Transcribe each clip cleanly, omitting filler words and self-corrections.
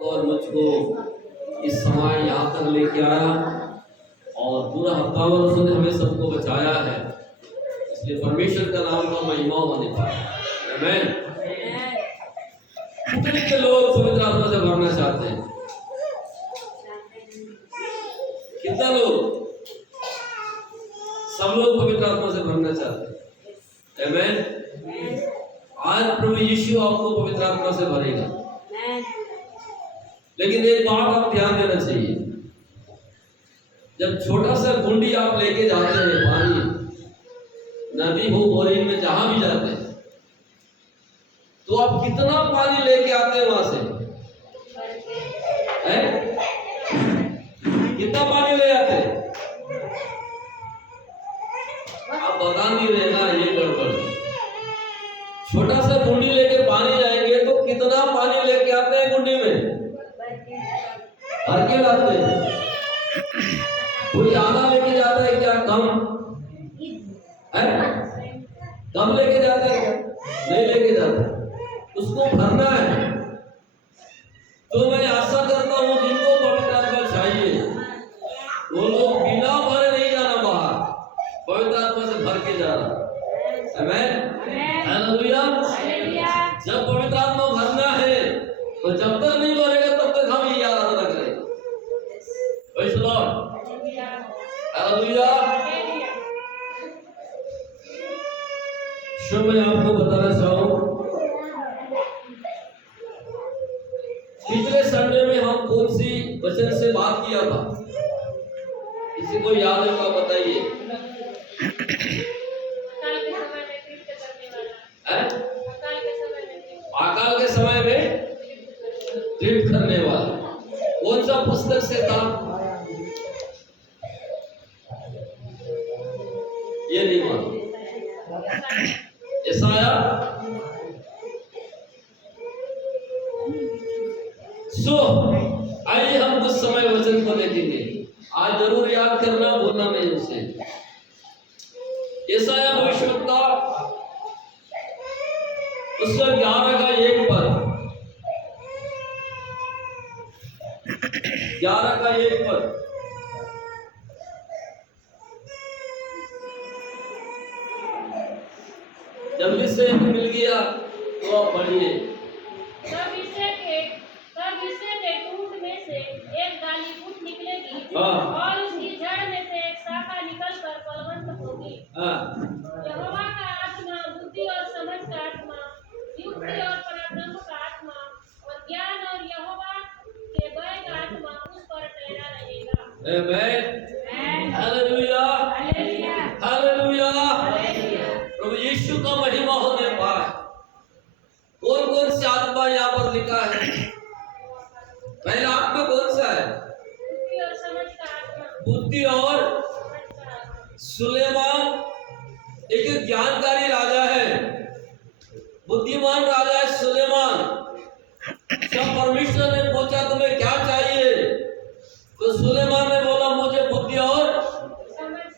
और मुझको इस समय यहाँ तक लेके आया और पूरा हफ्तावर उसने हमें सबको बचाया है, इसलिए परमेश्वर का नाम का महिमा होने पाए। आमीन। कितने लोग पवित्र आत्मा से भरना चाहते हैं? कितना लोग? सब लोग पवित्र आत्मा से भरना चाहते हैं। आमीन। आज प्रभु यीशु आपको पवित्र आत्मा से भरेगा, लेकिन एक बात आप ध्यान देना चाहिए। जब छोटा सा बूंदी आप लेके जाते हैं पानी, नदी हो बोरिंग में जहां भी जाते हैं, तो आप कितना पानी लेके आते हैं वहां से? कितना पानी ले आते हैं? आप बता नहीं रहे ना, ये गड़बड़। छोटा सा बूंदी लेके पानी जाएंगे तो कितना पानी लेके आते हैं बूंदी में? भर के लाते हैं। कोई ज्यादा लेके जाता है क्या? कम है? कम लेके जाते हैं? नहीं लेके जाते, उसको भरना है। तो मैं आशा करता हूं जिनको पवित्र आत्मा चाहिए वो लोग बिना भरे नहीं जाना बाहर, पवित्र आत्मा से भर के जाना। आमीन। हालेलुया। जब पवित्र आत्मा भरना है तो जब तक नहीं भरेगा तब तक हम ये आराधना करेंगे। Praise the Lord. हालेलुया। शुरू में आपको बताना चाहूं, पिछले संडे में हम कौन सी वचन से बात किया था? किसी को याद है तो बताइए। अकाल के समय में तृप्त करने वाला कौन सा पुस्तक से था? ये नहीं मालूम। यशाया। आइए हम कुछ समय वचन को देखेंगे। आज जरूर याद करना, भूलना नहीं उसे। यशाया भविष्यवक्ता उसका 11 का 1 पद, 11 का 1 पद। जल्दी से मिल गया तो आप पढ़िए। तब इसे के टूट में से एक डाली फूट निकलेगी और उसकी जड़ में से एक शाखा निकलकर फलवंत होगी। यहोवा का आत्मा बुद्धि और समझ का आत्मा, युक्ति और पराक्रम का आत्मा और ज्ञान और यहोवा के भय का आत्मा उस पर ठहरा रहेगा। आमीन। हालेलुया। हालेलुया। प्रभु यीशु का महिमा होने पाए। कौन कौन सी आत्मा यहाँ पर लिखा है? पहला आत्मा कौन सा है? बुद्धि और समझ का आत्मा। बुद्धि और सुलेमान एक ज्ञानकारी राजा है, बुद्धिमान राजा है सुलेमान। जब परमेश्वर ने पूछा तुम्हें क्या चाहिए, तो सुलेमान ने बोला मुझे बुद्धि और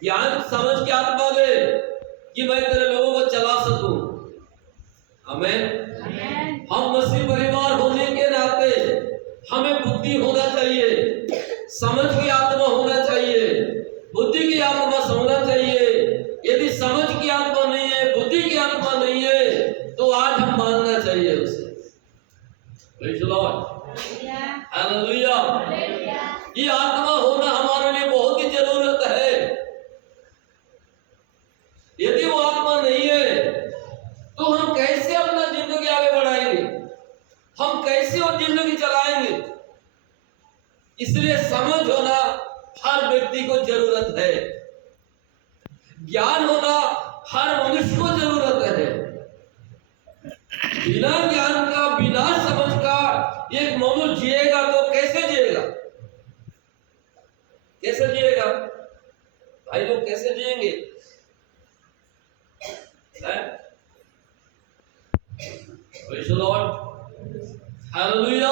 ज्ञान समझ की आत्मा दे कि मैं तेरे लोगों को चला सकूं। आमीन। हम मसीह परिवार होने के नाते हमें बुद्धि होना चाहिए, समझ की आत्मा होना चाहिए, बुद्धि की आत्मा होना चाहिए। यदि समझ की आत्मा नहीं है, बुद्धि की आत्मा नहीं है, तो आज हम मानना चाहिए उसे। Praise the Lord. हालेलुया। ये आत्मा होना हमारे लिए बहुत ही जरूरत है। यदि वो आत्मा नहीं है तो हम कैसे अपना जिंदगी आगे बढ़ाएंगे? हम कैसे वो जिंदगी चलाएंगे? इसलिए समझ होना हर व्यक्ति को जरूरत है, ज्ञान होना हर मनुष्य को जरूरत है। बिना ज्ञान का, बिना समझ का एक मनुष्य जिएगा तो कैसे जिएगा? कैसे जिएगा भाई लोग? कैसे जिएंगे? Praise the Lord. हालेलुया।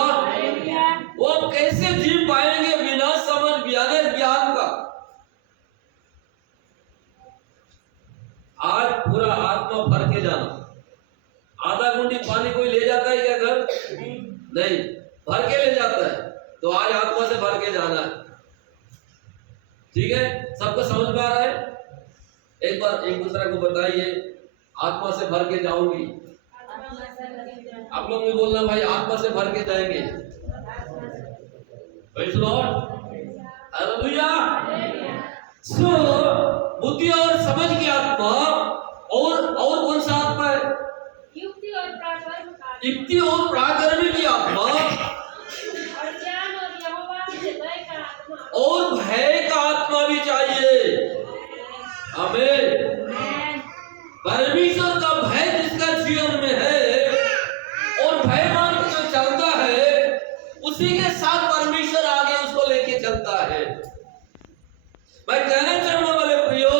वो कैसे जी पाएंगे बिना समझ, बिना ज्ञान का? आज पूरा आत्मा भर के जाना। आधा गुंडी पानी कोई ले जाता है क्या घर? नहीं, भर के ले जाता है। तो आज आत्मा से भर के जाना है। ठीक है, सबको समझ में आ रहा है? एक बार एक दूसरे को बताइए, आत्मा से भर के जाऊंगी। आप लोग भी बोलना भाई, आत्मा से भर के जाएंगे। Praise the Lord, hallelujah. सो बुद्धि और समझ की आत्मा, और कौन सा आत्मा है? युक्ति और पराक्रम का, युक्ति और पराक्रम की आत्मा, और ज्ञान और यहोवा से भय का आत्मा, और भय का आत्मा भी चाहिए। आमीन। परमेश्वर का भय जिसका जीवन में है और भय मान के जो चलता है, उसी के साथ परमेश्वर आगे उसको लेके चलता है। मैं कहना चाहूंगा मेरे प्रियो,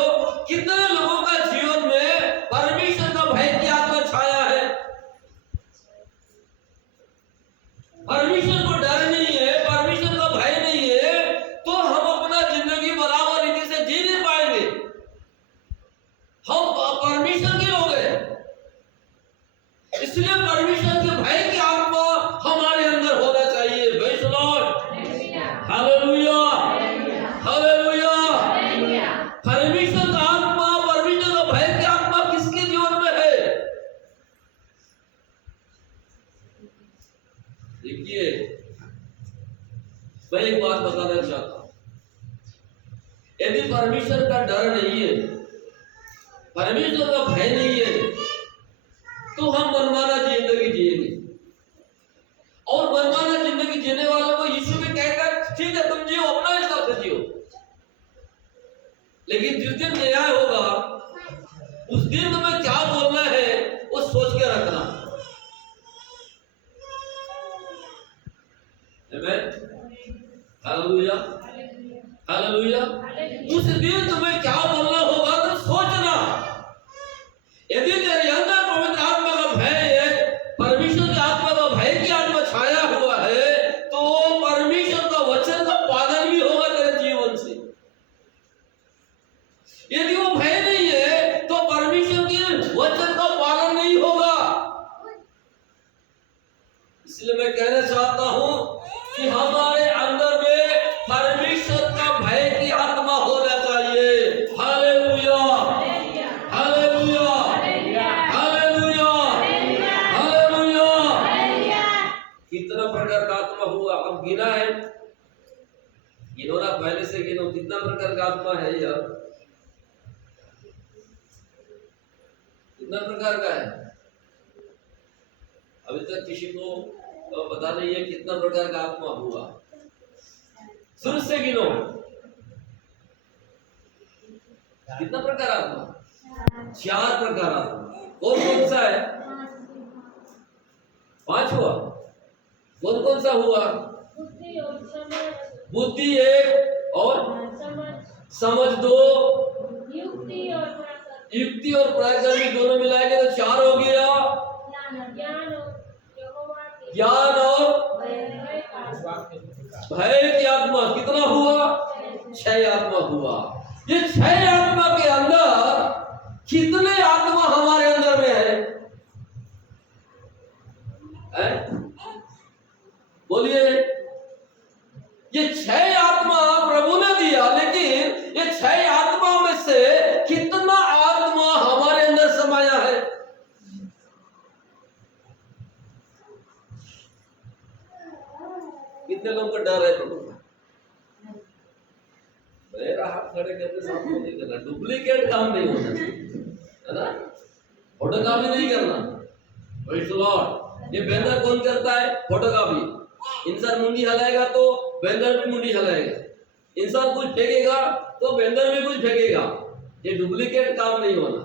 कितने लोगों का जीवन में परमेश्वर का भय की आत्मा छाया है? परमेश्वर को डर नहीं है, परमेश्वर का भय नहीं है, तो हम अपना जिंदगी बराबर रीति से जी नहीं पाएंगे। हम परमेश्वर के लोग हैं, इसलिए परमेश्वर के भय की आत्मा हमारे अंदर होना चाहिए। Praise the Lord, hallelujah, hallelujah. परमेश्वर का आत्मा, परमेश्वर का भय की आत्मा किसके जीवन में है? देखिए, मैं एक बात बताना चाहता हूं, यदि परमेश्वर का डर नहीं है, परमेश्वर का भय नहीं है, तो हम मनमाना जिंदगी जिएंगे। और मनमाना जिंदगी जीने वालों को यीशु भी कहता है, ठीक है तुम जियो, अपना हिसाब से जियो, लेकिन जिस दिन न्याय होगा, उस दिन तुम्हें क्या बोलना है वो सोच के रखना। आमीन, हालेलुया, हालेलुया। उस दिन तुम्हें क्या बोलना होगा तो सोचना। यदि तेरे अंदर पवित्र आत्मा का भय है, परमेश्वर की आत्मा का भय की आत्मा छाया हुआ है, तो परमेश्वर का वचन का पालन भी होगा तेरे जीवन से। यदि वो भय नहीं है, तो परमेश्वर के वचन का पालन नहीं होगा। इसलिए मैं कहना चाहता हूं कि हमारे अंदर में परमेश्वर का भय की आत्मा होना चाहिए। Hallelujah, hallelujah, hallelujah, hallelujah. कितना प्रकार का आत्मा हुआ? अब गिना है, गिनो ना, पहले से गिनो, कितना प्रकार का आत्मा है यार? कितना प्रकार का है? अभी तक किसी को पता नहीं है कितना प्रकार का आत्मा हुआ। शुरू से गिनो, कितना प्रकार आत्मा? 4 प्रकार आत्मा। कौन कौन सा है? 5 हुआ। कौन कौन सा हुआ? बुद्धि और समझ, बुद्धि 1 और समझ 2, युक्ति और पराक्रम, युक्ति और पराक्रम दोनों मिलाएंगे तो 4 हो गया। ज्ञान और यहोवा के ज्ञान और भय का आत्मा, भय की आत्मा कितना हुआ? 6 आत्मा हुआ। ये 6 आत्मा के अंदर कितने आत्मा हमारे अंदर में है? बोलिए। ये 6 आत्मा प्रभु ने दिया, लेकिन ये 6 आत्मा में से कितना आत्मा हमारे अंदर समाया है? कितने लोगों को डर है प्रभु का? मेरा हाथ खड़े करके सामने नहीं करना, डुप्लीकेट काम नहीं होना चाहिए, है ना? फोटो कॉपी नहीं करना। Praise the Lord. ये बेंदर कौन करता है? Photo copy. इंसान मुंडी हलाएगा तो बेंदर भी मुंडी हलाएगा, इंसान कुछ फेंकेगा तो बेंदर भी कुछ फेंकेगा। ये डुप्लीकेट काम नहीं होना।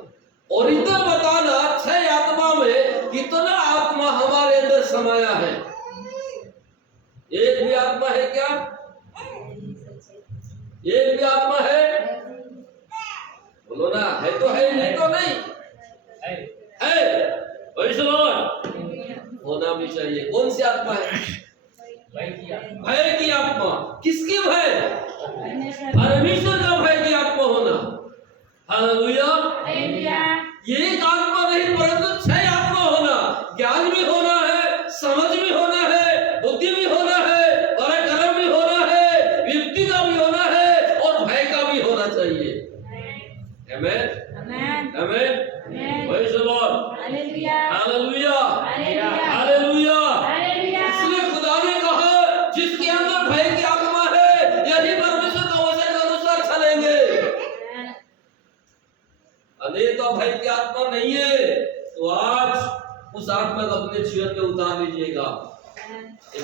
ओरिजिनल बताना 6 आत्मा में कितना आत्मा हमारे अंदर समाया है। एक भी आत्मा है क्या? एक भी आत्मा है? बोलो ना, है तो है, नहीं तो नहीं है। Praise the Lord. होना भी चाहिए। कौन सी आत्मा है? भय की आत्मा। किसकी भय? परमेश्वर का भय की आत्मा होना। हालेलुया। ये एक आत्मा नहीं परंतु 6 आत्मा होना। ज्ञान भी होना है, समझ भी होना है, बुद्धि भी होना है, पराक्रम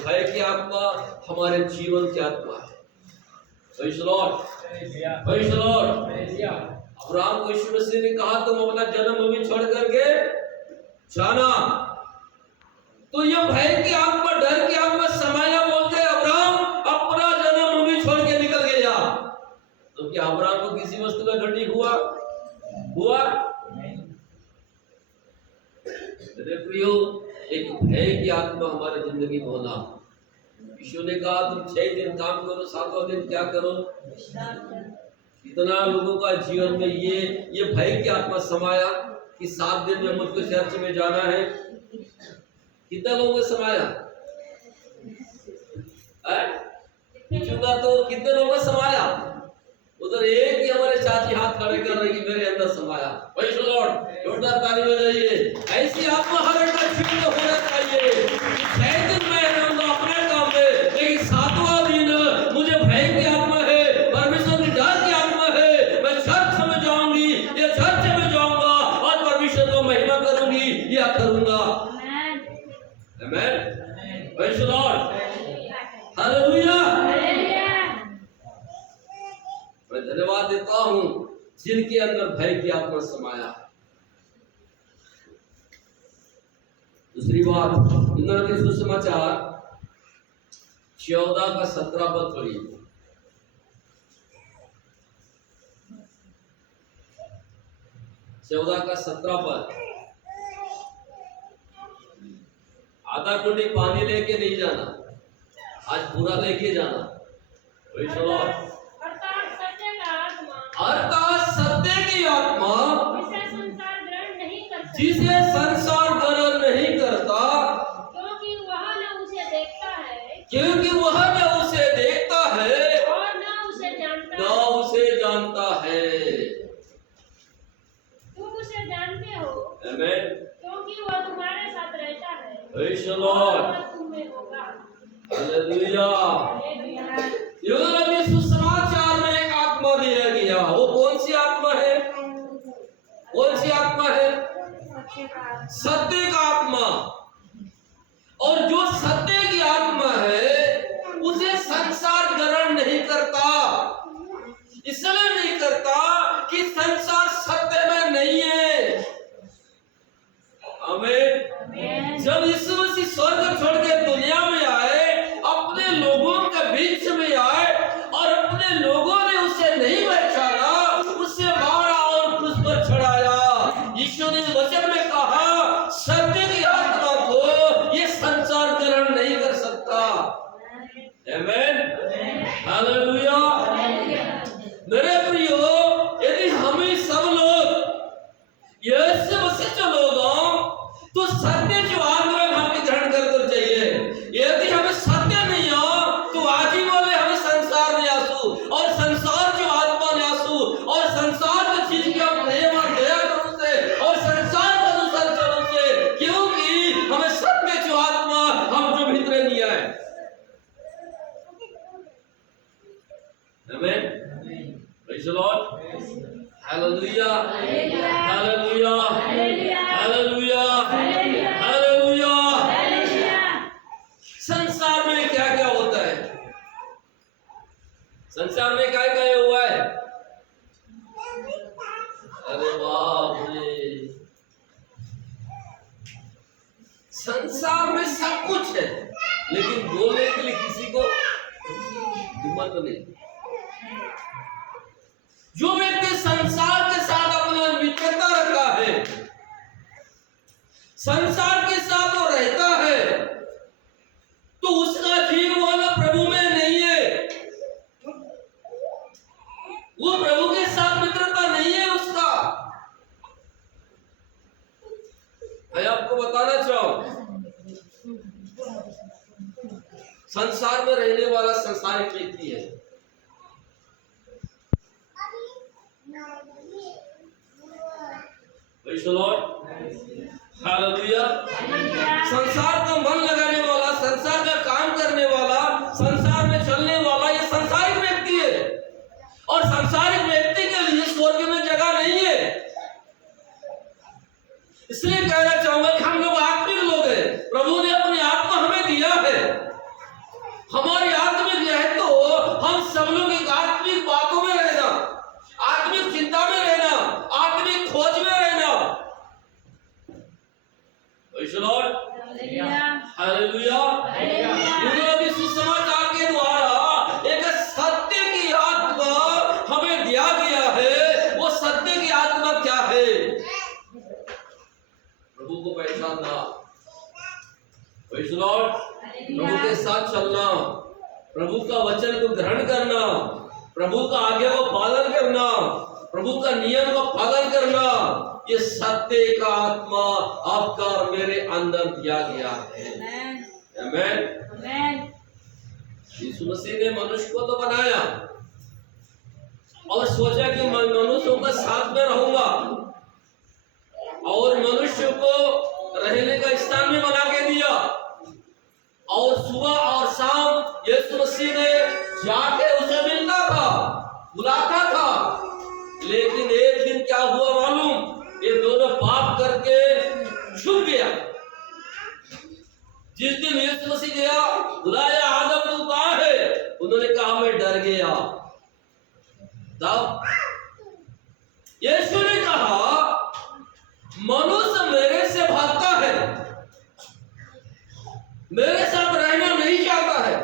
भय की आत्मा हमारे जीवन की आत्मा है। Praise the Lord, praise the Lord। Abraham को यीशु मसीह ने कहा तुम अपना जन्मभूमि छोड़ करके जाना, तो ये भय की आत्मा, डर की आत्मा समाया, बोलते अब्राहम अपना जन्मभूमि छोड़ के निकल गया। तो क्या अब्राहम को किसी वस्तु का घटी हुआ? मेरे प्रियो, एक भय की आत्मा हमारे जिंदगी में होना। यीशु ने कहा तुम 6 दिन काम करो, 7वां दिन क्या करो? इतना लोगों का जीवन में ये भय की आत्मा समाया कि 7 दिन में मुझको चर्च में जाना है। कितना लोगों को समाया? पूछूंगा तो कितने लोगों को समाया? उधर एक ही हमारे चाची हाथ खड़े कर रही कि मेरे अंदर समाया। प्रेज़ द लॉर्ड, जोरदार ताली बजाइए। ऐसी आत्मा हर एक का जीवन में होना चाहिए। 6 दिन मैं रहूंगा अपने काम में, लेकिन 7वां दिन मुझे भय की आत्मा है, परमेश्वर की डर की आत्मा है। मैं चर्च में जाऊंगी, ये चर्च में जाऊंगा और परमेश्वर को महिमा करूंगी या करूंगा। आमेन, प्रेज़ द लॉर्ड, हालेलुया। मैं धन्यवाद देता हूं जिनके अंदर भय की आत्मा समाया। दूसरी बात, यूहन्ना के सुसमाचार 14 का 17 पद पढ़िए। 14 का 17 पद। आधा कुंडी पानी लेके नहीं जाना, आज पूरा लेके जाना। Praise the Lord. अर्थात सत्य की आत्मा जिसे संसार ग्रहण नहीं करता, क्योंकि वह न उसे देखता है और न उसे जानता है। तुम उसे जानते हो, आमेन, क्योंकि वह तुम्हारे साथ रहता है। प्रेज़ द लॉर्ड, और तुम में होगा। हालेलुया। यूहन्ना के सुसमाचार में एक आत्मा दिया गया। वो कौन सी आत्मा है? कौन सी आत्मा है? सत्य का आत्मा। और जो सत्य की आत्मा है उसे संसार ग्रहण नहीं करता। इसलिए नहीं करता कि संसार सत्य में नहीं है। आमीन। जब यीशु मसीह स्वर्ग छोड़ के दुनिया में आए, अपने लोगों के बीच में आए और अपने लोगों ने उसे नहीं पहचाना, उसे मारा और क्रूस पर चढ़ाया। यीशु ने वचन में कहा सत्य की आत्मा को ये संसार ग्रहण नहीं कर सकता। आमीन, हालेलुया। मेरे प्रियो, यदि हम सब लोग यीशु मसीह के लोग तो सत्य जो आत्मा हमें ग्रहण करना चाहिए। यदि हमें सत्य नहीं हो तो आज ही बोले हमें संसार नहीं आंसू, और संसार जो आत्मा ने आंसू, और संसार की चीज के हम प्रेम और दया करूं से और संसार के अनुसार चलूं से, क्योंकि हमें सत्य जो आत्मा हम जो भीतर नहीं है। आमीन, praise the Lord, hallelujah, hallelujah, hallelujah, hallelujah. संसार में क्या क्या होता है? संसार में क्या क्या हुआ है? अरे बाप रे, संसार में सब कुछ है, लेकिन बोलने के लिए किसी को हिम्मत नहीं। जो व्यक्ति संसार के साथ अपना मित्रता रखा है, संसार के साथ वो रहता है, तो उसका जीवन प्रभु में नहीं है। वो प्रभु के साथ मित्रता नहीं है उसका। मैं आपको बताना चाहूं, संसार में रहने वाला संसारिक व्यक्ति है। Praise the Lord, hallelujah. संसार का मन लगाने वाला, संसार का काम करने वाला, संसार में चलने वाला ये संसारिक व्यक्ति है। और संसारिक व्यक्ति के लिए स्वर्ग में जगह नहीं है। इसलिए कहना चाहूंगा कि हम लोग आत्मिक लोग हैं। प्रभु ने अपनी आत्मा हमें दिया है, प्रभु के साथ चलना, प्रभु का वचन को ग्रहण करना, प्रभु का आज्ञा को पालन करना, प्रभु का नियम का पालन करना, ये सत्य का आत्मा आपका और मेरे अंदर दिया गया है। आमेन। यीशु मसीह ने मनुष्य को तो बनाया और सोचा कि मैं मनुष्यों का साथ में रहूंगा और मनुष्य को रहने का स्थान भी बना के दिया, और सुबह और शाम यीशु मसीह ने जाके उसे मिलता था, बुलाता था। लेकिन एक दिन क्या हुआ मालूम? ये दोनों पाप करके छुप गया। जिस दिन यीशु मसीह गया, बुलाया, आदम तू कहाँ है? उन्होंने कहा मैं डर गया। तब यीशु ने कहा मनुष्य मेरे से भागता है, मेरे साथ रहना नहीं चाहता है।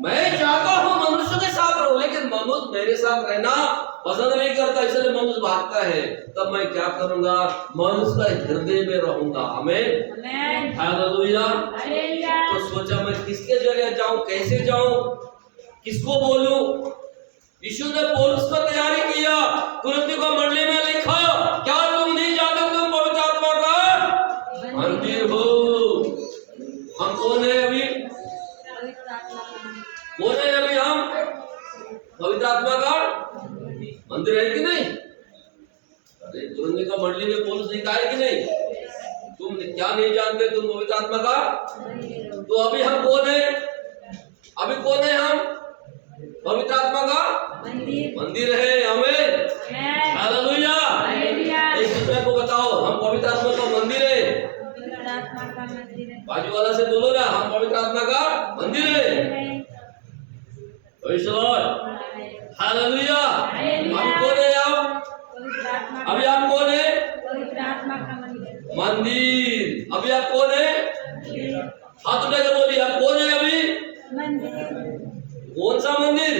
मैं चाहता हूं मनुष्य के साथ रहूं, लेकिन मनुष्य मेरे साथ रहना पसंद नहीं करता, इसलिए मनुष्य भागता है। तब मैं क्या करूंगा? मनुष्य का हृदय में रहूंगा। आमीन, हालेलुया। तो सोचा मैं किसके जगह जाऊं, कैसे जाऊं, किसको बोलूं? यीशु ने पौलुस को तैयारी किया, कुरिन्थियों को मंडली में लिखा, क्या तुम नहीं जानते तुम पवित्र आत्मा का मंदिर हो? हम कौन है अभी? कौन है अभी? हम पवित्र आत्मा का मंदिर है कि नहीं? अरे कुरिन्थियों का मंडली में पौलुस ने कहा है कि नहीं, तुम क्या नहीं जानते तुम पवित्र आत्मा का? तो अभी हम कौन है? अभी कौन है हम? पवित्र आत्मा का मंदिर है। आमीन, हालेलुया। एक दूसरे को बताओ हम पवित्र आत्मा का मंदिर है। बाजू वाला से बोलो ना, हम पवित्र आत्मा का मंदिर है। Praise the Lord, hallelujah. हम कौन है? आप अभी आप कौन है? मंदिर। अभी आप कौन है? हाथ उठाकर बोलिए, आप कौन है अभी? कौन सा मंदिर?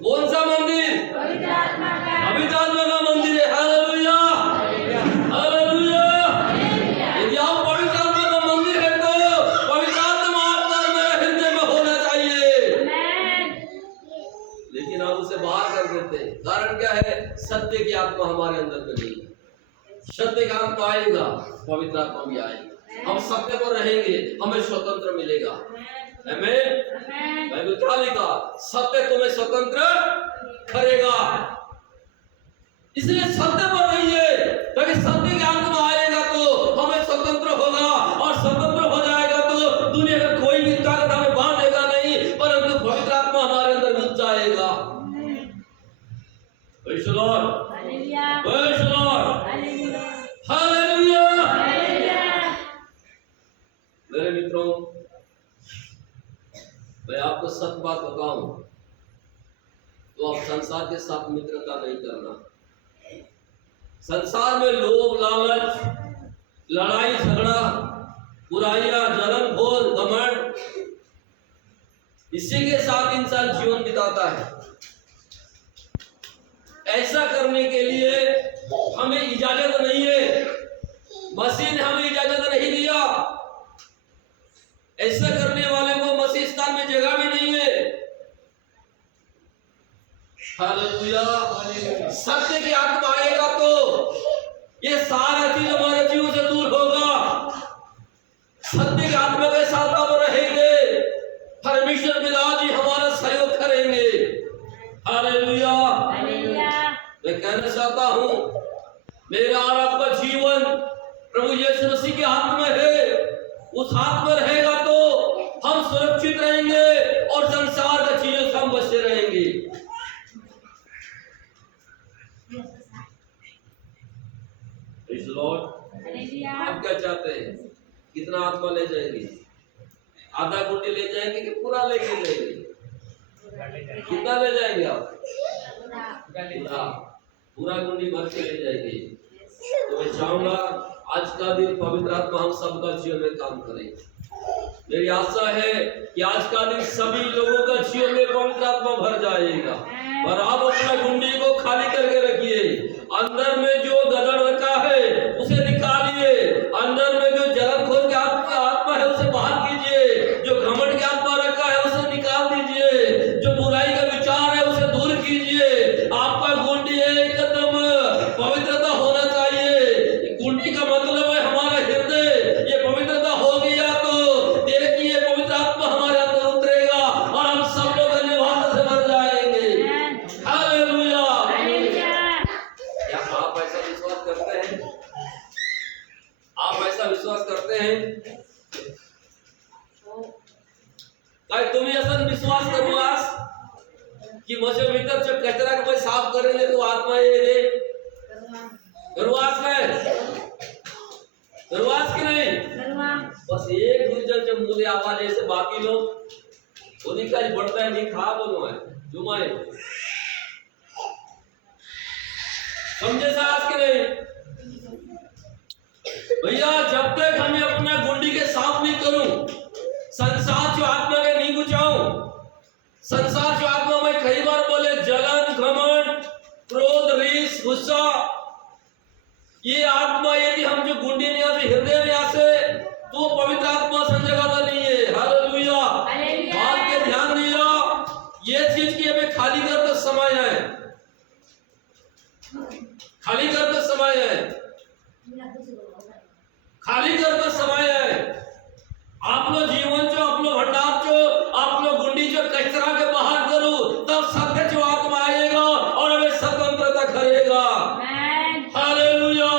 कौन सा मंदिर? पवित्र आत्मा का मंदिर है। Hallelujah, hallelujah. यदि आप पवित्र आत्मा का मंदिर है तो पवित्र आत्मा आपका मेरे हृदय में होना चाहिए। लेकिन आप उसे बाहर कर देते हैं। कारण क्या है? सत्य की आत्मा हमारे अंदर में नहीं है। सत्य का आत्मा आएगा, पवित्र आत्मा भी आएगा, हम सत्य पर रहेंगे, हमें स्वतंत्र मिलेगा। आमीन। बाइबल क्या लिखा? सत्य तुम्हें स्वतंत्र करेगा। इसलिए सत्य पर रहिए, ताकि सत्य की आत्मा आएगा तो हमें स्वतंत्र होगा, और स्वतंत्र हो जाएगा तो दुनिया का कोई भी ताकत हमें बांधेगा नहीं, परंतु पवित्र आत्मा हमारे अंदर घुस जाएगा। Praise the Lord, praise the Lord, hallelujah. मेरे मित्रों, मैं आपको सत्य बात बताऊं तो आप संसार के साथ मित्रता नहीं करना। संसार में लोभ, लालच, लड़ाई झगड़ा, बुराइयां, जलन, घोर, घमंड, इसी के साथ इंसान जीवन बिताता है। ऐसा करने के लिए हमें इजाजत नहीं है, मसीह ने हमें इजाजत नहीं दिया। ऐसा करने वाले को मसीह स्थान में जगह भी नहीं है। हालेलुया। सत्य की आत्मा आएगा तो ये सारा चीज हमारे जीवन से दूर होगा। सत्य की आत्मा के साथ हम रहेंगे, परमेश्वर पिता जी हमारा सहयोग करेंगे। हालेलुया। मैं कहना चाहता हूं, मेरा और आपका जीवन प्रभु यीशु मसीह के हाथ में है। उस हाथ में रहेगा तो हम सुरक्षित रहेंगे और संसार की चीजों से हम बचे रहेंगे। Praise the Lord. आप क्या चाहते हैं? कितना आत्मा ले जाएंगे? आधा गुंडी ले जाएंगे कि पूरा लेके जाएंगे? कितना ले जाएंगे आप? पूरा गुंडी भर के ले जाएंगे। तो मैं चाहूंगा आज का दिन पवित्र आत्मा हम सबका जीवन में काम करें। मेरी आशा है कि आज का दिन सभी लोगों का जीवन में पवित्र आत्मा भर जाएगा। और आप अपना गुंडी को खाली करके रखिए। अंदर में जो गदड़ रखा है उसे निकालिए। अंदर में जो जलन खोर के आत्मा है उसे काय तुम्ही असं विश्वास करवास कि माझ्या भीतर जो कचरा को मैं साफ करेंगे तो आत्मा ये दे करवास काय करवास की नहीं बस एक दूसरे से मुझे आवाज ऐसे बाकी लोग उन्हीं का बढ़ता है नहीं खा बोलो है जुमाए समझे साहब के नहीं भैया जब तक हमें अपना गुंडी के साफ नहीं करूं संसार जो आत्मा के नहीं बुझाऊं संसार जो आत्मा में कई बार बोले जलन घमंड क्रोध रीस गुस्सा ये आत्मा यदि हम जो गुंडी नहीं आते हृदय में आसे तो पवित्र आत्मा संजय का नहीं है हालेलुया बात के ध्यान दिया ये चीज की हमें खाली करके समय है खाली करके समय है खाली करके समय है आप लोग जीवन जो आप लोग भंडार जो आप लोग गुंडी जो कचरा के बाहर करो तब सत्य जो आत्मा आएगा और हमें स्वतंत्रता करेगा हालेलुया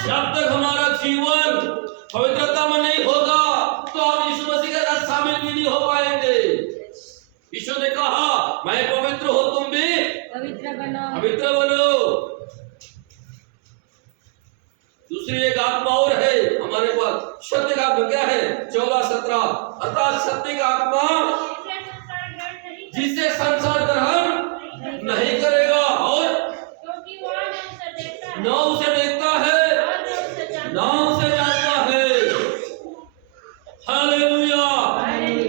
जब तक हमारा जीवन पवित्रता में नहीं होगा तो हम यीशु मसीह के साथ शामिल भी नहीं हो पाएंगे यीशु ने कहा मैं पवित्र हो तुम भी पवित्र बनो दूसरी एक आत्मा और है हमारे पास सत्य का आत्मा क्या है 14-17 अर्थात सत्य का आत्मा जिसे संसार ग्रहण नहीं करेगा और न उसे देखता है न उसे जानता है हालेलुया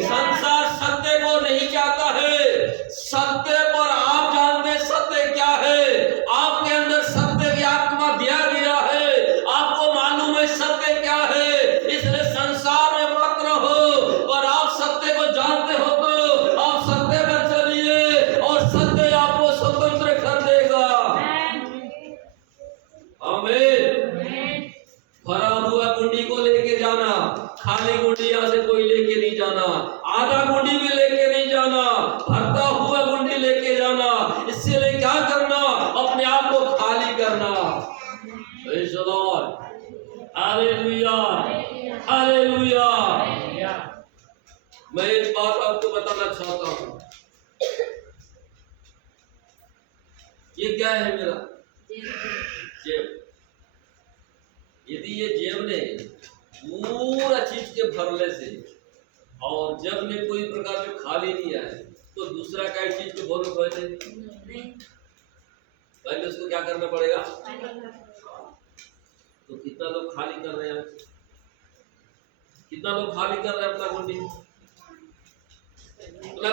संसार सत्य को नहीं चाहता है सत्य पर आप जानते सत्य क्या है आपके अंदर सत्य की आत्मा दिया गया है आपको मालूम है सत्य क्या है इसलिए संसार में मत रहो और आप सत्य को जानते हो तो आप सत्य पर चलिए और सत्य आपको स्वतंत्र कर देगा आमीन भरा हुआ गुंडी को लेके जाना खाली गुंडी यहाँ से कोई लेके नहीं जाना आधा गुंडी भी लेके नहीं जाना भरता हुआ गुंडी लेके जाना इसलिए क्या करना अपने आप को खाली करना praise the Lord hallelujah hallelujah मैं एक बात आपको बताना चाहता हूँ ये क्या है मेरा जेब यदि ये जेब ने पूरा चीज के भरने से और जब ने कोई प्रकार जो खाली नहीं आए तो दूसरा क्या चीज को भरो पहले पहले उसको क्या करना पड़ेगा तो कितना लोग खाली कर रहे हैं कितना लोग खाली कर रहे हैं अपना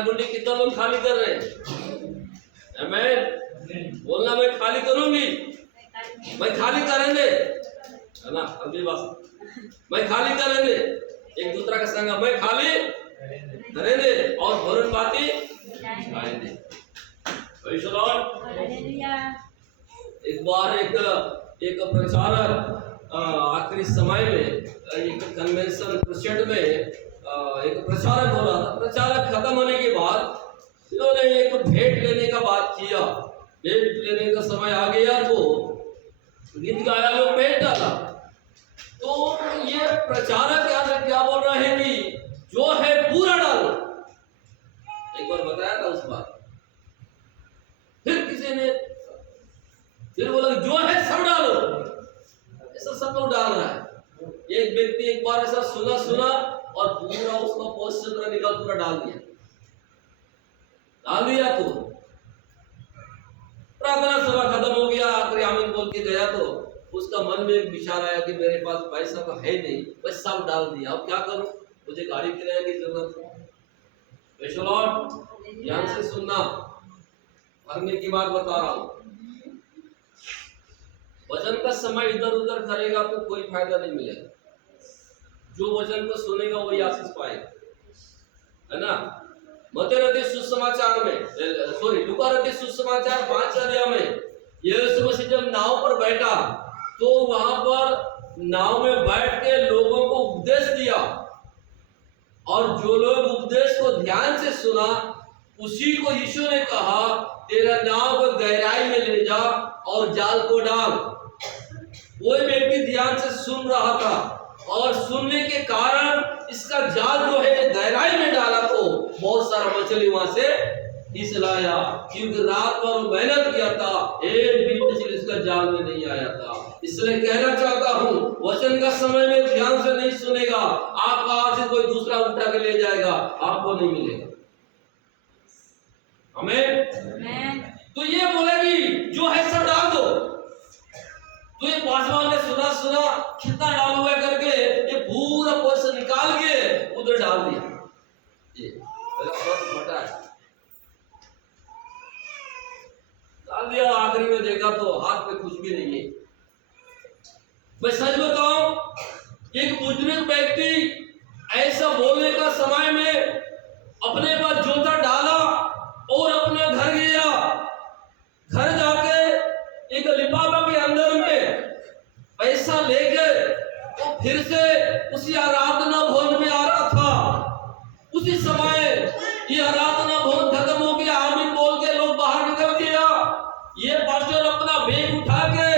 गुंडी कितना लोग खाली कर रहे हैं मैं बोलना मैं खाली करूंगी मैं खाली करेंगे है ना अभी बात मैं खाली करेंगे एक दूसरा का संग मैं खाली करेंगे और भरून बाती खाएंगे प्रेज़ द लॉर्ड एक बार एक प्रचारक आखिरी समय में एक कन्वेंशन प्रेसिडेंट में एक प्रचारक हो रहा था प्रचारक खत्म होने के बाद इन्होंने एक भेंट लेने का बात किया भेंट लेने का समय आ गया तो गीत गाया लोग भेंट डाला तो ये प्रचारक क्या बोल रहे हैं कि जो है पूरा डालो एक बार बताया था उस बार फिर किसी ने फिर बोला जो है सब डालो ऐसा सब लोग डाल रहा है एक व्यक्ति एक बार ऐसा सुना और पूरा उसका पोस्ट निकल पूरा डाल दिया तो प्रार्थना सभा खत्म हो गया आखिरी आमीन बोल के गया तो उसका मन में एक विचार आया कि मेरे पास पैसा तो है नहीं बस सब डाल दिया अब क्या करूं मुझे गाड़ी किराए की जरूरत है प्रेज़ द लॉर्ड ध्यान से सुनना भरने की बात बता रहा हूं वचन का समय इधर उधर करेगा तो कोई फायदा नहीं मिलेगा जो वचन को सुनेगा वही आशीष पाएगा है ना मत्ती रचित सुसमाचार में लूका रचित सुसमाचार 5 अध्याय में यीशु मसीह जब नाव पर बैठा तो वहां पर नाव में बैठ के लोगों को उपदेश दिया और जो लोग उपदेश को ध्यान से सुना उसी को यीशु ने कहा तेरा नाव को गहराई में ले जा और जाल को डाल वो व्यक्ति ध्यान से सुन रहा था और सुनने के कारण इसका जाल जो है गहराई में डाला तो मछली वहां से खींच लाया, क्योंकि रात भर मेहनत किया था, एक भी मछली इसका जाल में नहीं आया था। इसलिए कहना चाहता हूँ, वचन का समय में ध्यान से नहीं सुनेगा, आपका आज से कोई दूसरा उठा के ले जाएगा, आपको नहीं मिलेगा। हमें तो ये बोलेगी जो है सब डाल दो। तो ये पासवान ने सुना कितना डाल हुआ करके ये पूरा पैसा निकाल के उधर डाल दिया। ये फटा है, डाल दिया। आखिरी में देखा तो हाथ में कुछ भी नहीं है। मैं सच बताऊं, एक बुजुर्ग व्यक्ति ऐसा बोलने का समय में अपने पास जोता डाला और अपने घर गया। घर जाके एक लिफाफा के अंदर में पैसा लेके वो फिर से उसी आराधना भवन में आ रहा था। उसी समय ये आराधना भवन खत्म हो गया, आमीन बोल के लोग बाहर निकल गया। ये पास्टर अपना बैग उठा के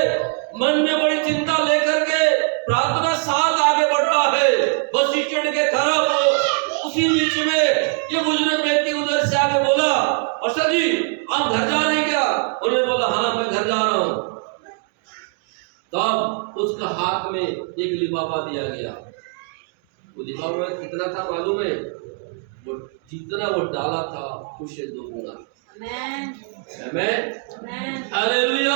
मन में बड़ी चिंता लेकर के प्रार्थना साथ आगे बढ़ रहा है। बस स्टैंड के तरफ उसी बीच में ये बुजुर्ग व्यक्ति उधर से आके बोला, पास्टर जी आप घर जा रहे हैं क्या? उन्होंने बोला हाँ मैं घर जा रहा हूँ। तब उसका हाथ में एक लिफाफा दिया गया। वो लिफाफा में कितना था मालूम है? वो जितना वो डाला था उससे दो गुना। हालेलुया।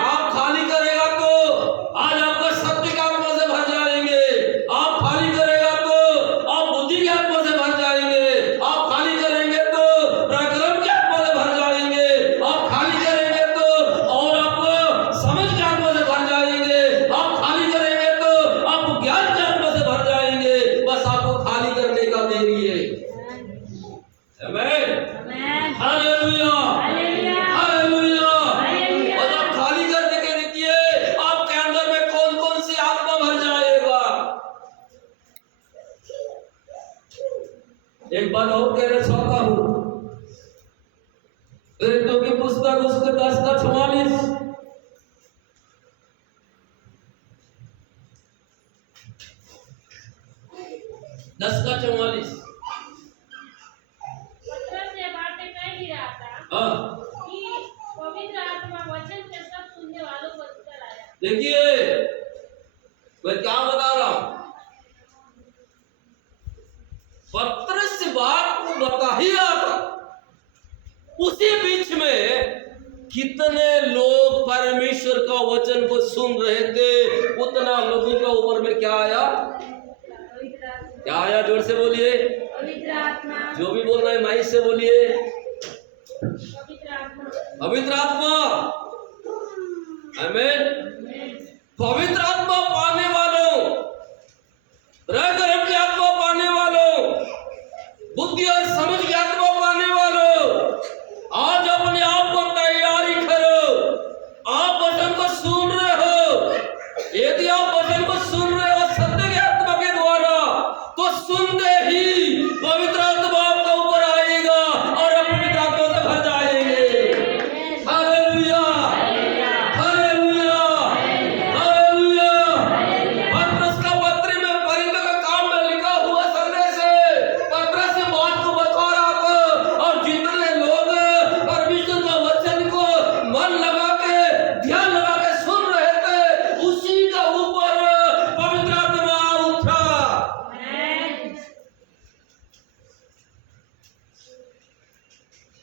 आप खाली करेगा तो आज आपका सत्य के आत्मा से भर जाएंगे। आप खाली करेगा तो आप बुद्धि के आत्मा से भर जाएंगे। आप खाली करेंगे तो पराक्रम के आत्मा से भर जाएंगे। आप खाली करेंगे तो और आप समझ के आत्मा से भर जाएंगे। आप खाली करेंगे तो आप ज्ञान के आत्मा से भर जाएंगे। बस आपको खाली करने का देरी है। आमीन। हालेलुया। एक बात और कहना चाहता हूं, प्रेरितों की पुस्तक उसके 10 का 44 पत्रस ये बातें कह ही रहा था कि पवित्र आत्मा वचन के सब सुनने वालों पर उतर आया। देखिए मैं क्या बता रहा हूं, पत्रस से बात को बता ही रहा था। उसी बीच में कितने लोग परमेश्वर का वचन को सुन रहे थे, उतना लोगों का ऊपर में क्या आया? क्या आया? जोर से बोलिए। पवित्र आत्मा। जो भी बोल रहे हैं माइक से बोलिए। पवित्र आत्मा। पवित्र आत्मा। आमीन। पवित्र आत्मा पाने वालों, की आत्मा पाने वालों, बुद्धि और समझ की आत्मा पाने वालों, आज अपने आप को तैयारी करो। आप वचन को सुन रहे हो, यदि आप वचन को सुन रहे हो सत्य के आत्मा के द्वारा, तो सुनते ही पवित्र आत्मा आपके ऊपर आएगा और आप पवित्र आत्मा से भर जाएंगे। हालेलुया। हालेलुया। हालेलुया। पत्रस का पत्री में परिंदों का काम में लिखा हुआ संदेश है। पत्रस से बात को बता रहा था और जितने लोग परमेश्वर का वचन को मन लगा के ध्यान लगा के सुन रहे थे, उसी का ऊपर पवित्र आत्मा उठा।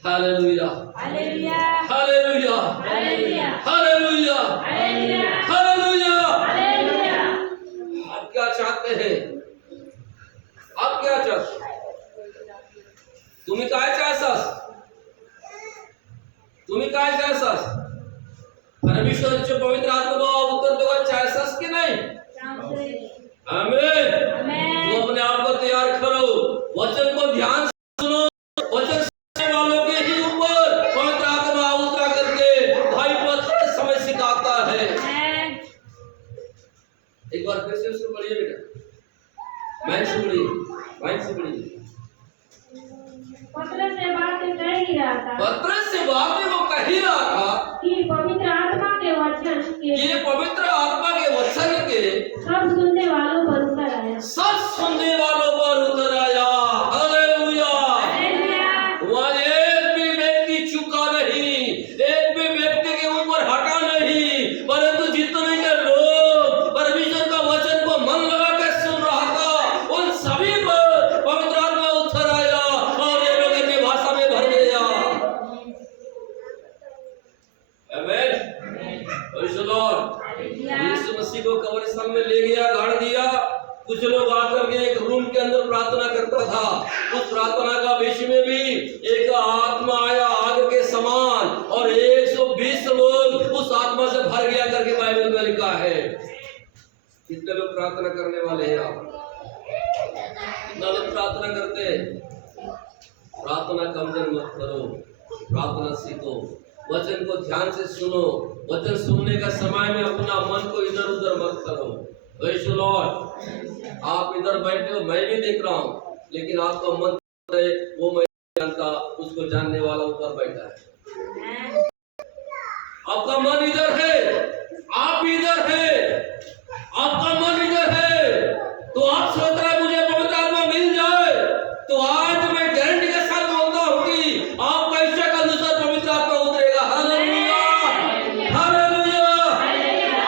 Hallelujah. Hallelujah. Hallelujah. Hallelujah. Hallelujah. Hallelujah. Hallelujah. Hallelujah. आप क्या चाहते हैं? आप क्या चाहते? तुम्ही काय चाहसास? तुम्ही काय चाहसास? परमेश्वराचे पवित्र आत्मा उत्तर देवा चाहसास की नहीं? आमीन। तो अपने आप को तैयार करो, वचन को ध्यान से सुनो। वचन सुनने वालों के ही ऊपर पवित्र आत्मा उतरा करके भाई पत्र समय सिखाता है। एक बार फिर से उसको पढ़िए बेटा, माइक से पढ़िए, माइक से पढ़िए। पत्रस से बातें कह ही रहा था। पत्रस से बातें वो कह ही रहा था कि पवित्र आत्मा के वचन के, ये पवित्र आत्मा के वचन के सब सुनने वालों पर उतर आया। सब सुनने वालों पर उतर आया। हालेलुया। हालेलुया। प्रार्थना का बीच में भी एक आत्मा आया आग के समान और 120 लोग उस आत्मा से भर गया करके बाइबल में लिखा है। कितने लोग प्रार्थना करने वाले हैं आप? कितना लोग प्रार्थना करते हैं? प्रार्थना कमजोर मत करो, प्रार्थना सीखो, वचन को ध्यान से सुनो, वचन सुनने का समय में अपना मन को इधर उधर मत करो। Praise the Lord. आप इधर बैठे हो, मैं भी देख रहा हूँ, लेकिन आपका मन है वो मैं जानता, उसको जानने वाला ऊपर बैठा है। आपका मन इधर है, आप इधर है, आपका मन इधर है, तो आप सोच रहे हैं मुझे पवित्र आत्मा मिल जाए, तो आज मैं गारंटी के साथ बोलता हूँ कि आपका इच्छा का अनुसार पवित्र आत्मा उतरेगा। Hallelujah, hallelujah.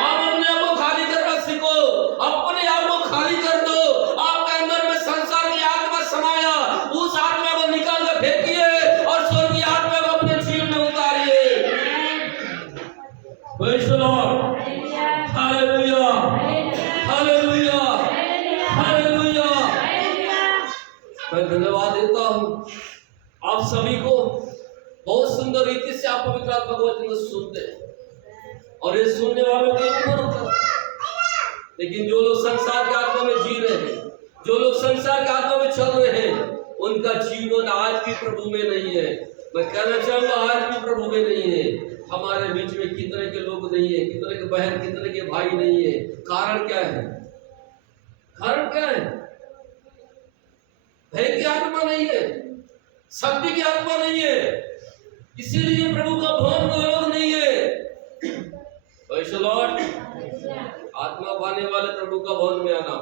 आप अपने आप को खाली करना सीखो, अपने आप को खाली कर दो। आपके अंदर में संसार की आत्मा समाया, उस आत्मा को निकाल कर फेंकिए और स्वर्गीय आत्मा को अपने जीवन में उतारिए। Praise the Lord. Hallelujah, hallelujah, hallelujah. मैं धन्यवाद देता हूँ आप सभी को। बहुत सुंदर रीति से आप पवित्र आत्मा को वचन सुनते हैं और ये सुनने वालों के ऊपर होता है। लेकिन जो लोग संसार के आत्मा में जी रहे हैं, जो लोग संसार के आत्मा में चल रहे हैं, उनका जीवन आज भी प्रभु में नहीं है। मैं कहना चाहूंगा आज भी प्रभु में नहीं है। हमारे बीच में कितने के लोग नहीं है, कितने के बहन, कितने के भाई नहीं है। कारण क्या है? कारण क्या है? भय की आत्मा नहीं है, शक्ति की आत्मा नहीं है, इसीलिए प्रभु का भवन गौरव नहीं है। Praise the Lord. आत्मा पाने वाले प्रभु का भवन में आना।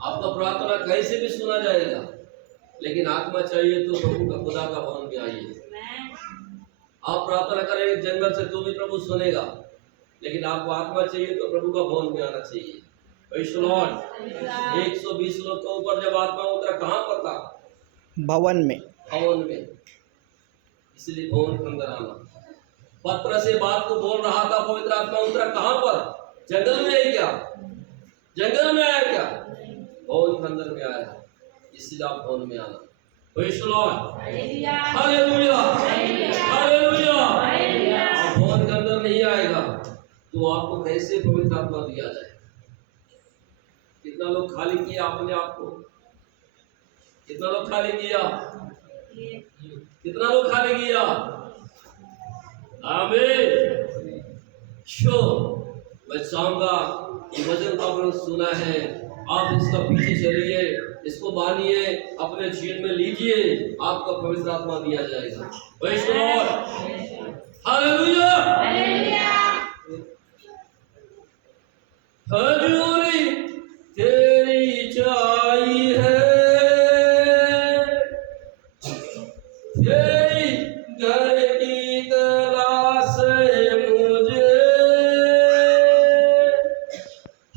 आपका प्रार्थना कहीं से भी सुना जाएगा, लेकिन आत्मा चाहिए तो प्रभु का खुदा का भवन में आइए। आप प्रार्थना करेंगे जंगल से तो भी प्रभु सुनेगा, लेकिन आपको आत्मा चाहिए तो प्रभु का भवन में आना चाहिए। Praise the Lord. 120 लोग के ऊपर जब आत्मा उतरा, कहाँ पर था? भवन में। भवन में, इसलिए भवन के अंदर आना। पत्र से बात को बोल रहा था, पवित्र आत्मा उतरा कहाँ पर? जंगल में है क्या? जंगल में आया क्या? भवन के अंदर में आया, इसलिए आप भवन में आना। Praise the Lord. Hallelujah, hallelujah. आप भवन के अंदर नहीं आएगा तो आपको कैसे पवित्र आत्मा दिया जाए? कितना लोग खाली किया अपने आप को? कितना लोग खाली किया? कितना लोग खाली किया? आमीन। मैं चाहूंगा ये वचन आपने सुना है, आप इसका पीछे चलिए, इसको मानिए, अपने जीवन में लीजिए, आपका पवित्र आत्मा दिया जाएगा। Praise the Lord. हालेलुया, हजूरी तेरी चाहिए, तेरी घर की तलाश है मुझे,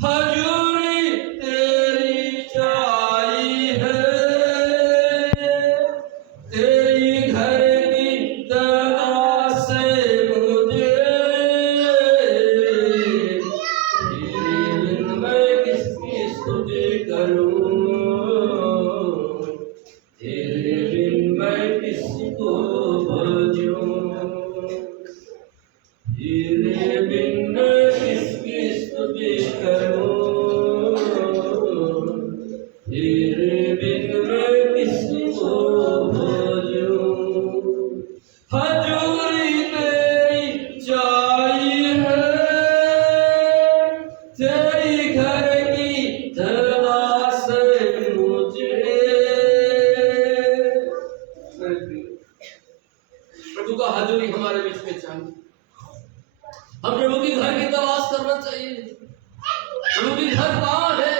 हजूरी तेरी चाहिए, तेरी घर की तलाश है मुझे, तेरे बिन मैं किसकी स्तुति करूं, तेरे बिन मैं किसको भजूं, तेरे बिन मैं किसकी स्तुति करूं, तेरे बिन मैं किसको भजूं। हजूरी तेरी चाहिए, तेरी घर की तलाश है मुझे। प्रभु का हाजिरी हमारे बीच में चाहिए। हम प्रभु की घर की तलाश करना चाहिए। प्रभु की घर कहाँ है?